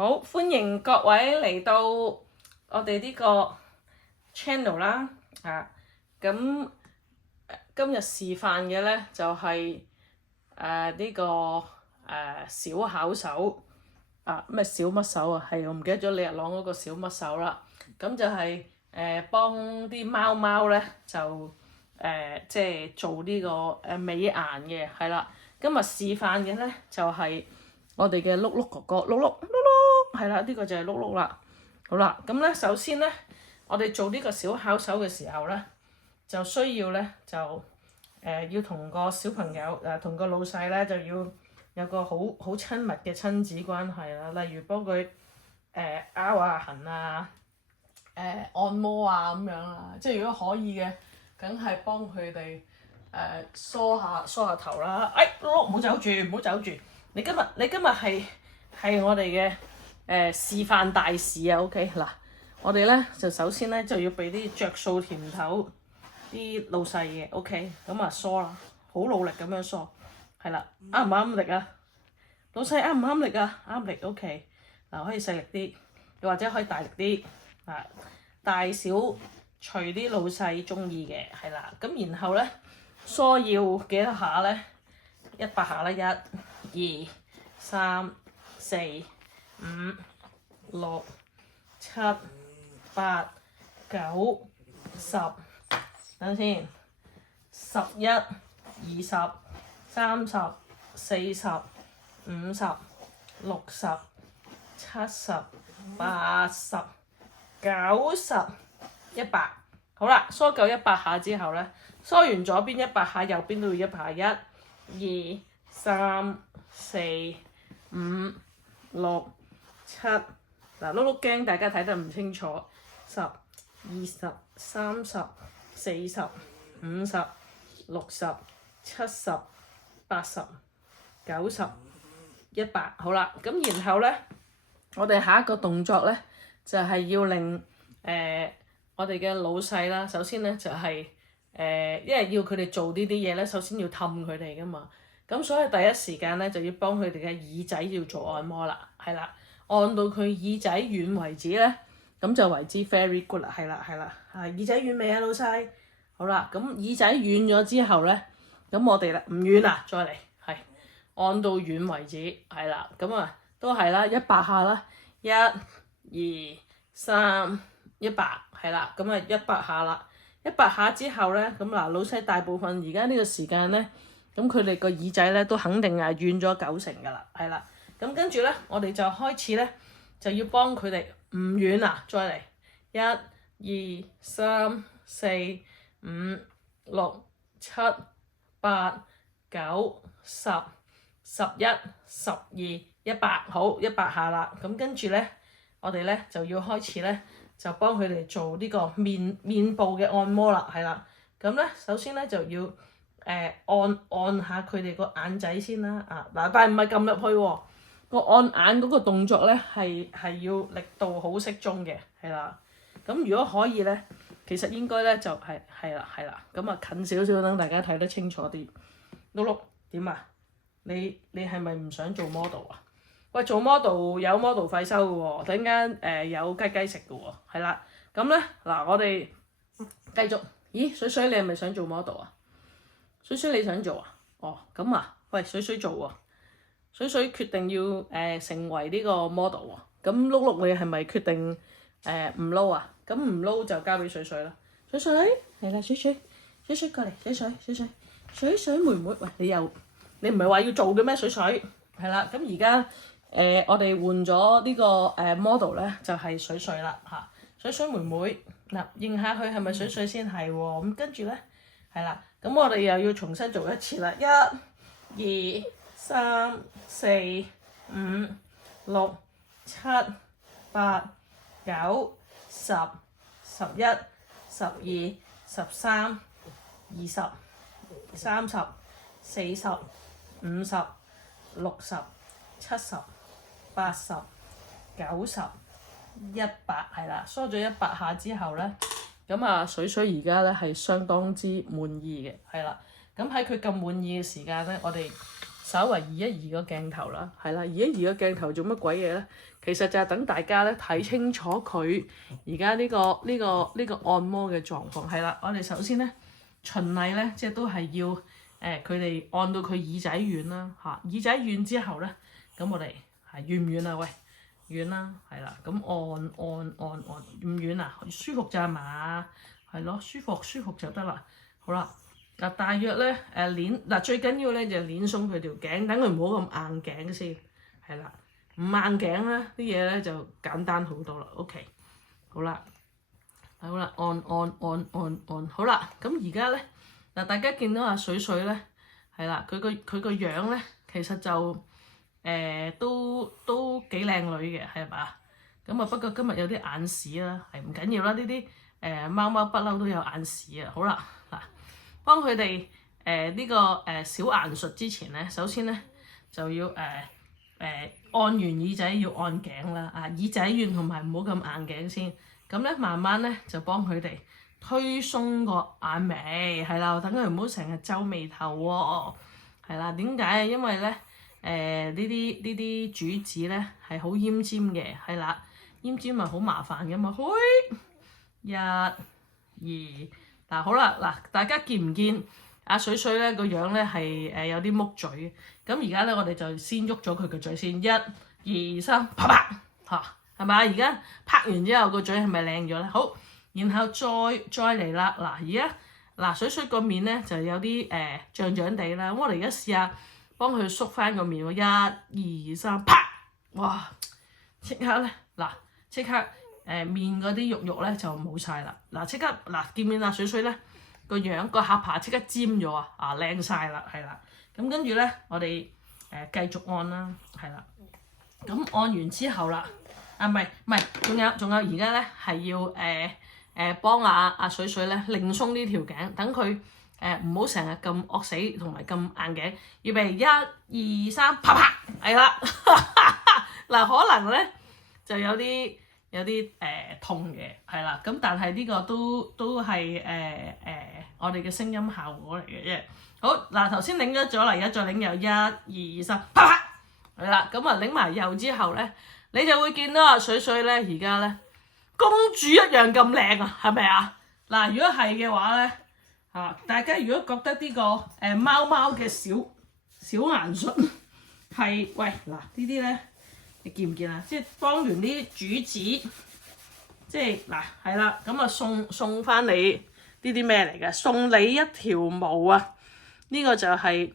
好，歡迎各位嚟到我哋呢個 channel 啦，咁今日示範嘅咧就係呢個小巧手咩小乜手啊？係我唔記得咗李日朗嗰個小乜手啦。咁就係幫啲貓貓咧就即係做呢個美顏嘅，係啦。今日示範嘅咧就係我哋嘅碌碌哥哥，碌碌碌碌，係啦，呢個就係碌碌啦。好啦，咁咧首先咧，我哋做呢個小巧手嘅時候咧，就需要咧就要同個小朋友同個老細咧就要有個好親密嘅親子關係啦。例如幫佢拗下痕啊，按摩啊咁樣啊，即係如果可以嘅，梗係幫佢哋梳下頭啦。碌碌唔好走住，唔好走住。你今日係我哋嘅示範大使啊 ，OK 嗱，我哋咧就首先咧就要俾啲着數甜頭啲老細嘅 ，OK， 咁梳啦，好努力咁樣梳，係啦，啱唔啱力啊？老細啱唔啱力啊？啱力 OK， 嗱可以細力啲，又或者可以大力啲，大小隨啲老細中意嘅，係啦，咁然後咧梳要幾多下咧？100下啦，1、2、3、4、5、6、7、8、9、10，等先，11、20、30、40、50、60、70、80、90、100，好啦，梳夠100下之後咧，梳完左邊100下，右邊都要100下，1、2、3、4、5、6、7，嗱碌碌驚大家睇得唔清楚，10、20、30、40、50、60、70、80、90、100，好啦，咁然後咧，我哋下一個動作咧就係要令我哋嘅老細啦，首先咧就係因為要佢哋做呢啲嘢咧，首先要氹佢哋噶嘛。咁所以第一時間咧就要幫佢哋嘅耳仔要做按摩啦，係啦，按到佢耳仔軟為止咧，咁就為之 very good 啦，係啦，耳仔軟未啊，老細？好啦，咁耳仔軟咗之後咧，咁我哋啦唔軟啦，再嚟，係按到軟為止，係啦，咁都係啦，100下啦，1、2、3、100，係啦，咁100下啦，100下之後咧，咁嗱老細大部分而家呢個時間咧。咁佢哋個耳仔咧都肯定係軟咗90%㗎啦，係啦。咁跟住咧，我哋就開始咧就要幫佢哋唔軟啦，再嚟1、2、3、4、5、6、7、8、9、10、11、12、100，好100下啦。咁跟住咧，我哋咧就要開始咧就幫佢哋做呢個面部嘅按摩啦，係啦。咁咧首先咧就要按下佢哋個眼仔先啦，但係唔係撳入去喎，個按眼嗰個動作咧係要力度好適中嘅，係啦。咁如果可以咧，其實應該咧就係啦，咁近少少等大家睇得清楚啲。碌碌點啊？你係咪唔想做 model 啊？喂，做 model 有 model 費收嘅喎，陣間有雞雞食嘅喎，係啦。咁咧嗱，我哋繼續。咦，水水你係咪想做 model 啊？水水你想做啊？哦，咁啊，喂，水水做喎。水水決定要成為呢個 model 喎。咁碌碌你係咪決定唔撈啊？咁唔撈就交俾水水啦。水水嚟啦，水水過嚟，水水妹妹，喂，你唔係話要做嘅咩？水水係啦，咁而家我哋換咗呢個model 咧，就係水水啦嚇。水水妹妹嗱，認下佢係咪水水先係喎？咁跟住咧係啦。咁我哋又要重新做一次啦，1、2、3、4、5、6、7、8、9、10、11、12、13、20、30、40、50、60、70、80、90、100，係啦，梳咗100下之後咧。咁水水而家咧係相當之滿意嘅，係啦。咁喺佢咁滿意嘅時間咧，我哋稍為移一移個鏡頭啦，係啦，移一移個鏡頭做乜鬼嘢咧？其實就係等大家咧睇清楚佢而家呢個按摩嘅狀況。係啦，我哋首先咧循例咧，即係都係要佢哋按到佢耳仔軟啦嚇，耳仔軟之後咧，咁我哋係軟唔軟啊？喂，軟啦，係啦，咁按唔軟啊？舒服咋嘛？係咯，舒服就得啦。好啦。嗱，大約咧最緊要咧就攣鬆佢條頸，等佢唔好咁硬頸先，係啦，唔硬頸咧啲嘢咧就簡單好多啦。OK， 好啦，按，好啦，咁而家咧嗱，大家見到阿水水咧，係啦，佢個樣咧其實就都幾靚女嘅，係嘛？咁啊不過今日有啲眼屎啦，係唔緊要啦，呢啲貓不嬲都有眼屎啊。好啦，嗱。幫佢哋呢個小顏術之前咧，首先咧就要按完耳仔要按頸啦，耳仔軟同埋唔好咁硬頸先。咁咧慢慢咧就幫佢哋推鬆個眼眉，係啦，等佢唔好成日皺眉頭喎。係啦，點解？因為咧呢啲主子咧係好奄尖嘅，係啦，奄尖咪好麻煩㗎嘛。一、二。嗱好啦，嗱大家見唔見阿水水咧個樣咧係有啲木嘴？咁而家咧我哋就先喐咗佢個嘴先，一、二、三，啪啪嚇，係咪？而家拍完之後個嘴係咪靚咗咧？好，然後再嚟啦。嗱而家嗱水水個面咧就有啲脹脹地啦。咁我哋而家試下幫佢縮翻個面喎，一、二、三，啪！哇！即刻咧嗱，即刻。面嗰啲肉咧就冇晒啦，嗱即刻嗱見面啊水水咧個樣個下巴即刻尖咗啊靚晒啦，係啦，咁跟住咧我哋繼續按啦，係啦，咁按完之後啦，唔係，仲有而家咧係要幫阿水水咧擰鬆呢條頸，等佢唔好成日咁惡死同埋咁硬頸，預備一、二、三，啪啪，係啦，嗱可能咧就有啲痛嘅，係啦，咁但係呢個都係我哋嘅聲音效果嚟嘅啫。好嗱，頭先擰咗左嚟，而家再擰右，一、二、三，啪啪，係啦，咁啊擰埋右之後咧，你就會見到阿水水咧而家咧公主一樣咁靚啊，係咪啊？嗱，如果係嘅話咧大家如果覺得呢個貓嘅小顏術係喂嗱呢啲咧。你見唔見啊？即係幫完啲主子，即係嗱係啦，咁啊送翻你呢啲咩嚟嘅？送你一條毛啊！呢個就係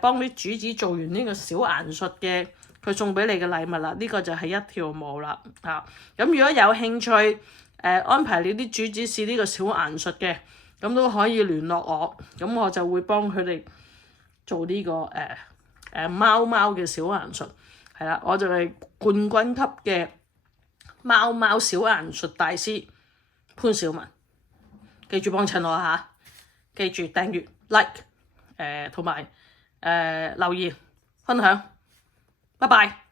幫啲主子做完呢個小顏術嘅，佢送俾你嘅禮物啦。呢個就係一條毛啦嚇。咁如果有興趣安排你啲主子試呢個小顏術嘅，咁都可以聯絡我，咁我就會幫佢哋做呢個貓嘅小顏術。係啦，我就係冠軍級嘅貓小顏術大師潘小文，記住幫襯我嚇，記住訂閱、like 同埋留言分享，拜拜。